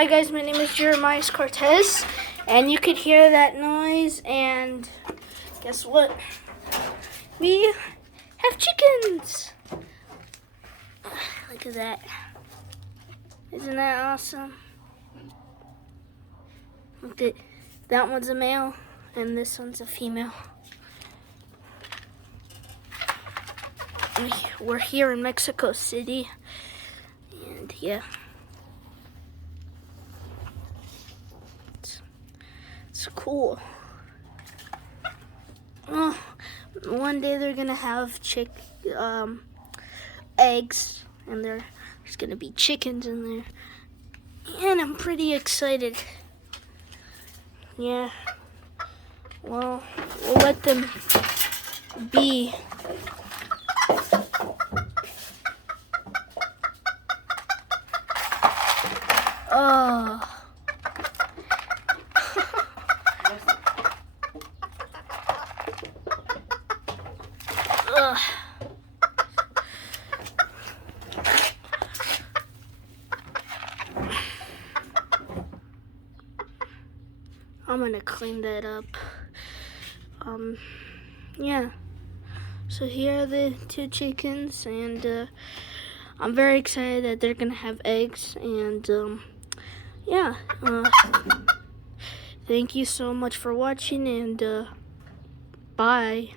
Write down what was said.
Hi guys, my name is Jeremiah Cortez, and you could hear that noise, and guess what? We have chickens! Look at that. Isn't that awesome? Look at that one's a male, and this one's a female. We're here in Mexico City, and yeah. It's cool. Oh, one day they're gonna have eggs, and there's gonna be chickens in there, and I'm pretty excited. Yeah. Well, we'll let them be. Oh. Ugh. I'm gonna clean that up. Yeah. So here are the two chickens, and I'm very excited that they're gonna have eggs, and yeah. Thank you so much for watching, and bye.